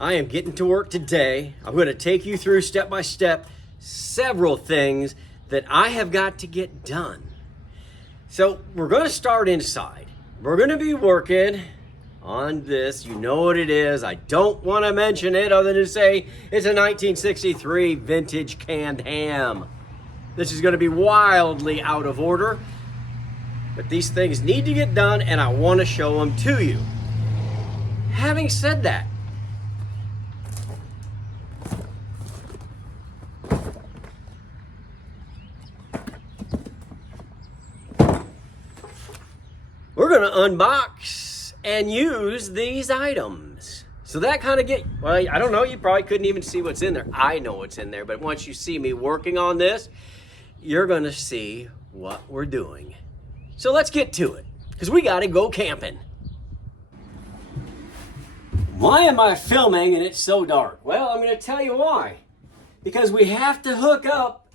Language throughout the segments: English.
I am getting to work today. I'm going to take you through step by step several things that I have got to get done. So we're going to start inside. We're going to be working on this. You know what it is. I don't want to mention it other than to say it's a 1963 vintage canned ham. This is going to be wildly out of order, but these things need to get done and I want to show them to you. Having said that, we're going to unbox and use these items. So that kind of well, I don't know, you probably couldn't even see what's in there. I know what's in there, but once you see me working on this, you're going to see what we're doing. So let's get to it, because we got to go camping. Why am I filming and it's so dark? Well, I'm going to tell you why. Because we have to hook up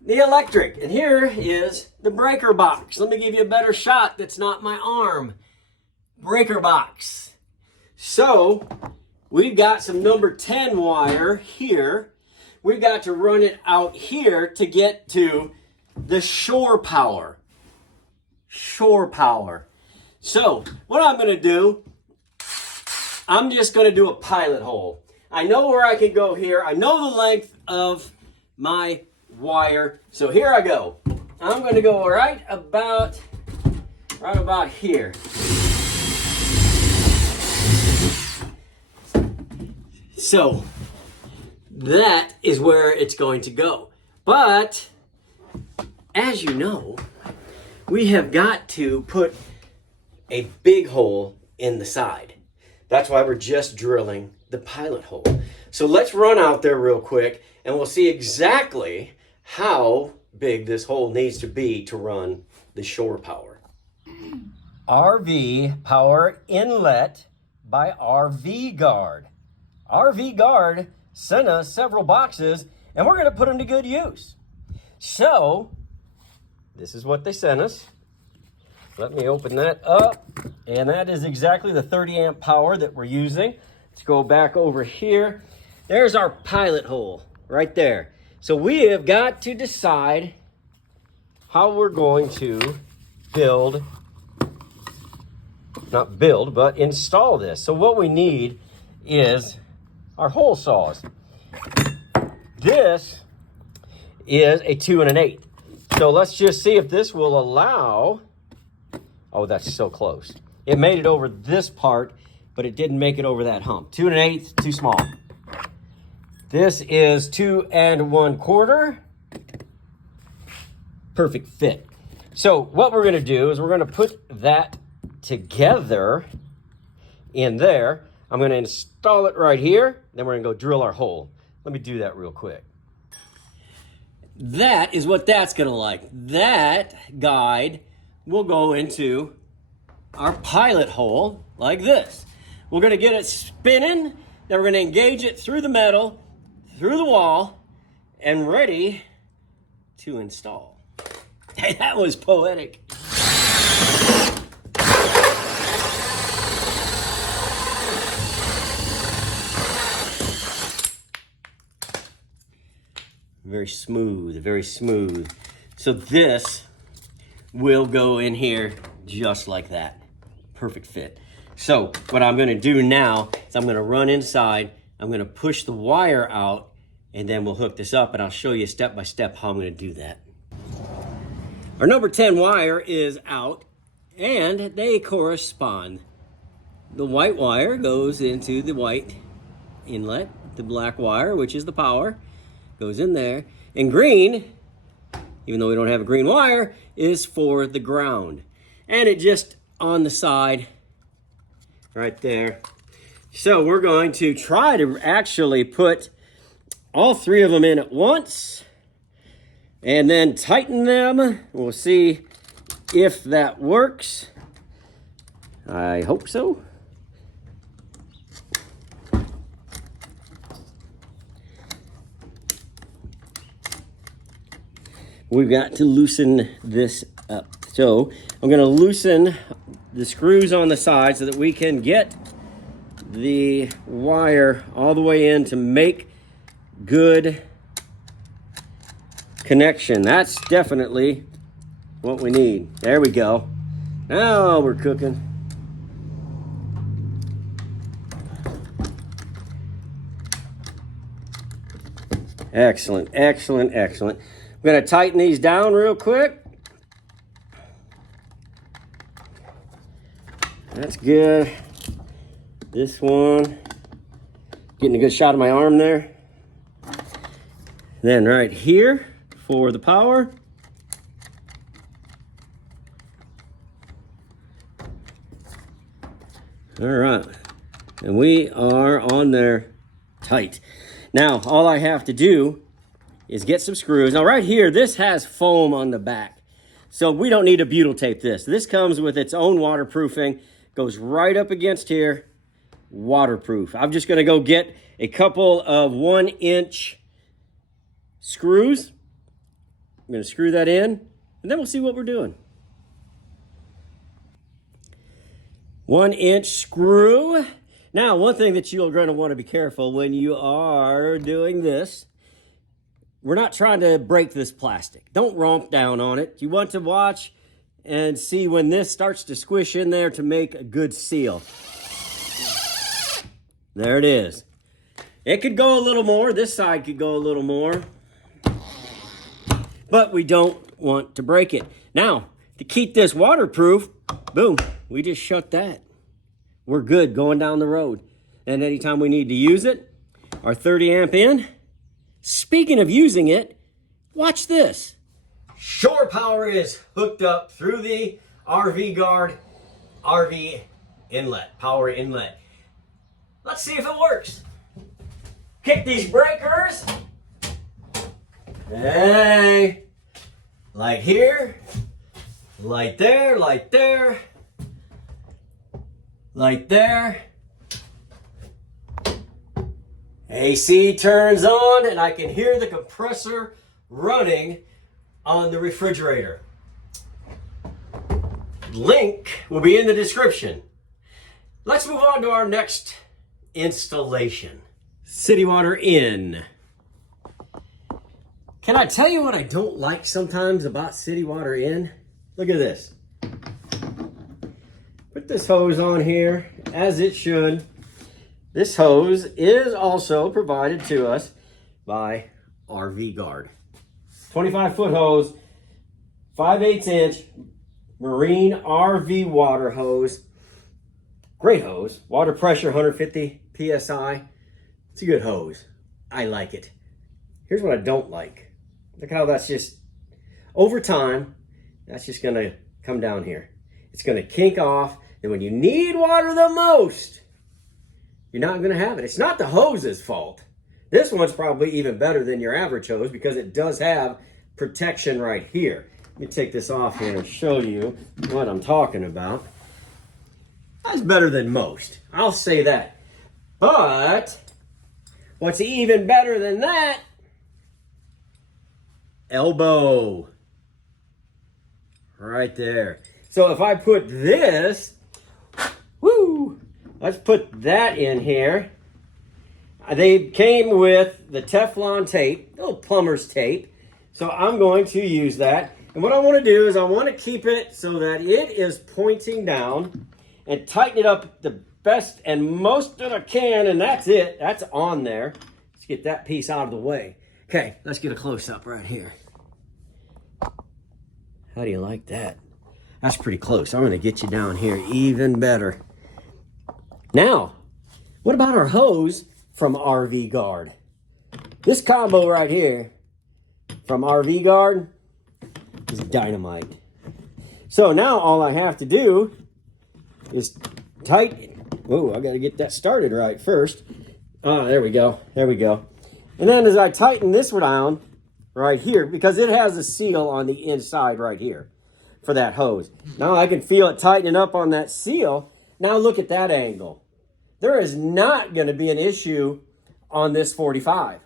the electric. And here is the breaker box. Let me give you a better shot that's not my arm. Breaker box. So, we've got some number 10 wire here. We've got to run it out here to get to the shore power. Shore power. So, what I'm going to do, I'm just going to do a pilot hole. I know where I can go here. I know the length of my wire. So here I go. I'm going to go right about here. So that is where it's going to go. But as you know, we have got to put a big hole in the side. That's why we're just drilling the pilot hole. So let's run out there real quick and we'll see exactly how big this hole needs to be to run the shore power. RV Power Inlet by RV Guard. RV Guard sent us several boxes and we're going to put them to good use. So this is what they sent us. Let me open that up. And that is exactly the 30 amp power that we're using. Let's go back over here. There's our pilot hole right there. So we have got to decide how we're going to install this. So what we need is our hole saws. This is a 2 1/8. So let's just see if this will allow. Oh, that's so close. It made it over this part, but it didn't make it over that hump. 2 1/8, too small. This is 2 1/4. Perfect fit. So what we're gonna do is we're gonna put that together in there. I'm gonna install it right here. Then we're gonna go drill our hole. Let me do that real quick. That is what that's gonna like. That guide will go into our pilot hole like this. We're gonna get it spinning, then we're gonna engage it through the metal, through the wall, and ready to install. Hey, that was poetic. Very smooth, very smooth. So this will go in here just like that. Perfect fit. So what I'm going to do now is I'm going to run inside, I'm going to push the wire out, and then we'll hook this up and I'll show you step by step how I'm going to do that. Our number 10 wire is out and they correspond. The white wire goes into the white inlet, the black wire, which is the power, goes in there, and green, even though we don't have a green wire, is for the ground. And it just on the side right there. So we're going to try to actually put all 3 of them in at once and then tighten them. We'll see if that works. I hope so. We've got to loosen this up. So I'm going to loosen the screws on the side so that we can get the wire all the way in to make good connection. That's definitely what we need. There we go. Now we're cooking. Excellent, excellent, excellent. I'm going to tighten these down real quick. That's good. This one, getting a good shot of my arm there. Then right here for the power. All right, and we are on there tight. Now, all I have to do is get some screws. Now right here, this has foam on the back. So we don't need to butyl tape this. This comes with its own waterproofing, goes right up against here, waterproof. I'm just gonna go get a couple of 1-inch screws. I'm gonna screw that in, and then we'll see what we're doing. 1-inch screw. Now, one thing that you're going to want to be careful when you are doing this, we're not trying to break this plastic. Don't romp down on it. You want to watch and see when this starts to squish in there to make a good seal. There it is. It could go a little more. This side could go a little more. But we don't want to break it. Now, to keep this waterproof, boom, we just shut that. We're good going down the road. And anytime we need to use it, our 30 amp in. Speaking of using it, watch this. Shore power is hooked up through the RV guard, RV inlet, power inlet. Let's see if it works. Kick these breakers. Hey, like here, like there, like there. Like there. AC turns on and I can hear the compressor running on the refrigerator. Link will be in the description. Let's move on to our next installation. City Water in. Can I tell you what I don't like sometimes about City Water in? Look at this. Put this hose on here, as it should. This hose is also provided to us by RV Guard. 25-foot hose, 5/8 inch marine RV water hose. Great hose. Water pressure 150 PSI. It's a good hose. I like it. Here's what I don't like. Look how that's just, over time, that's just gonna come down here. It's gonna kink off. And when you need water the most, you're not going to have it. It's not the hose's fault. This one's probably even better than your average hose because it does have protection right here. Let me take this off here and show you what I'm talking about. That's better than most. I'll say that. But what's even better than that? Elbow. Right there. So if I put this, woo, let's put that in here. They came with the Teflon tape, little plumber's tape. So I'm going to use that. And what I want to do is I want to keep it so that it is pointing down and tighten it up the best and most that I can. And that's it. That's on there. Let's get that piece out of the way. Okay, let's get a close-up right here. How do you like that? That's pretty close. I'm going to get you down here even better. Now, what about our hose from RV Guard? This combo right here from RV Guard is dynamite. So now all I have to do is tighten. Whoa, I got to get that started right first. There we go. There we go. And then as I tighten this one down right here, because it has a seal on the inside right here for that hose. Now I can feel it tightening up on that seal. Now look at that angle. There is not going to be an issue on this 45.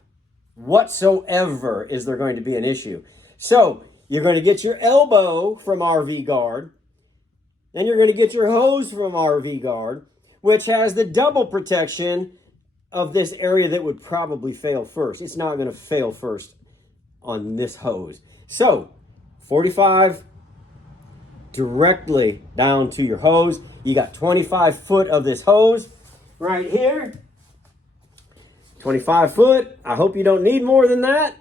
Whatsoever is there going to be an issue. So you're going to get your elbow from RV Guard. Then you're going to get your hose from RV Guard. which has the double protection of this area that would probably fail first. It's not going to fail first on this hose. So 45 directly down to your hose. You got 25 foot of this hose right here. 25 foot. I hope you don't need more than that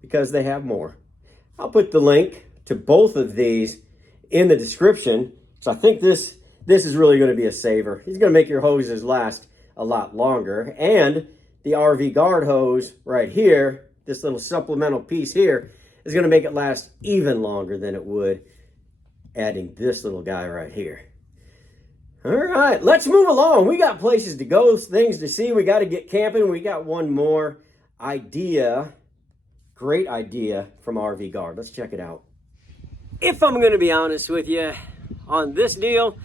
because they have more. I'll put the link to both of these in the description. So I think this is really going to be a saver. It's going to make your hoses last a lot longer. And the RV guard hose right here, this little supplemental piece here, is going to make it last even longer than it would adding this little guy right here. All right, let's move along. We got places to go, things to see. We got to get camping. We got one more idea, great idea from RV Guard. Let's check it out. If I'm going to be honest with you, on this deal,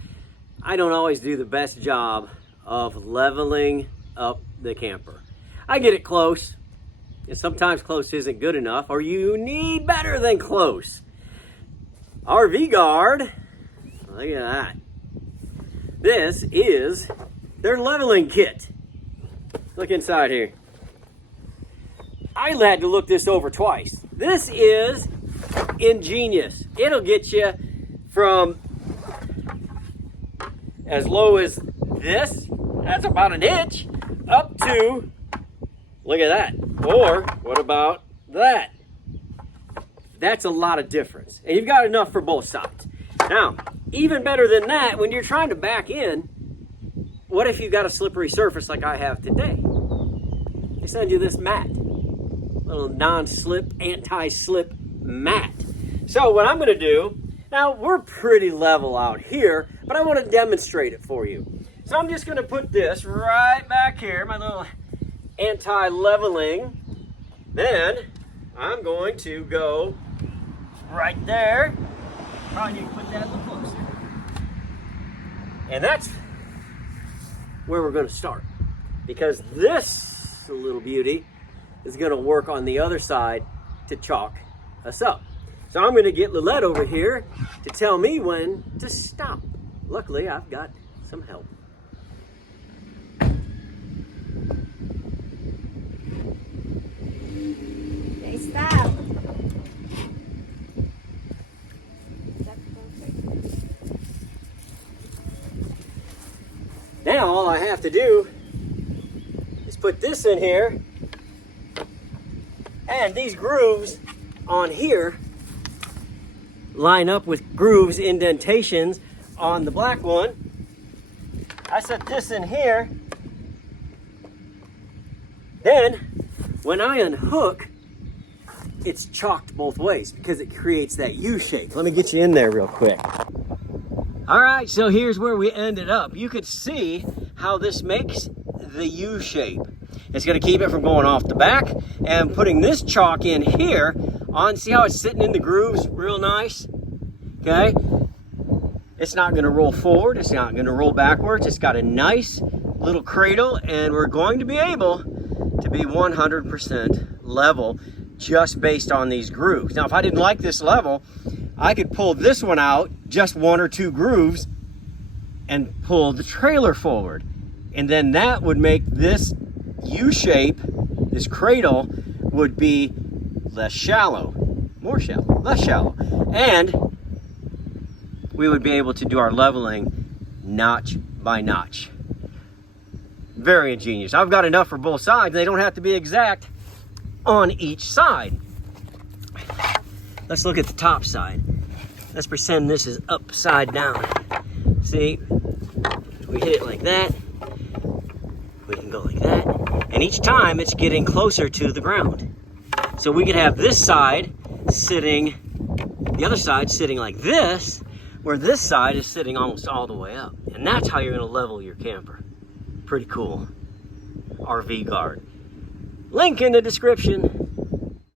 I don't always do the best job of leveling up the camper. I get it close, and sometimes close isn't good enough, or you need better than close. RV Guard, look at that. This is their leveling kit. Look inside here. I had to look this over twice. This is ingenious. It'll get you from as low as this, that's about an inch, up to, look at that. Or what about that? That's a lot of difference. And you've got enough for both sides. Now, even better than that, when you're trying to back in, what if you got a slippery surface like I have today? They send you this mat, little non-slip, anti-slip mat. So what I'm gonna do, now we're pretty level out here, but I wanna demonstrate it for you. So I'm just gonna put this right back here, my little anti-leveling. Then I'm going to go right there. Probably need to put that a little closer. And that's where we're going to start, because this little beauty is going to work on the other side to chalk us up. So I'm going to get Lillette over here to tell me when to stop. Luckily, I've got some help. Okay, stop. Now all I have to do is put this in here, and these grooves on here line up with grooves, indentations on the black one. I set this in here. Then when I unhook, it's chalked both ways because it creates that U shape. Let me get you in there real quick. All right, so here's where we ended up. You could see how this makes the U shape. It's gonna keep it from going off the back, and putting this chalk in here on, see how it's sitting in the grooves real nice, okay? It's not gonna roll forward, it's not gonna roll backwards. It's got a nice little cradle, and we're going to be able to be 100% level just based on these grooves. Now, if I didn't like this level, I could pull this one out, just one or two grooves, and pull the trailer forward. And then that would make this U shape, this cradle, would be less shallow, more shallow, less shallow. And we would be able to do our leveling notch by notch. Very ingenious. I've got enough for both sides. They don't have to be exact on each side. Let's look at the top side. Let's pretend this is upside down. See, we hit it like that. We can go like that. And each time it's getting closer to the ground. So we could have this side sitting, the other side sitting like this, where this side is sitting almost all the way up. And that's how you're gonna level your camper. Pretty cool. RV Guard. Link in the description.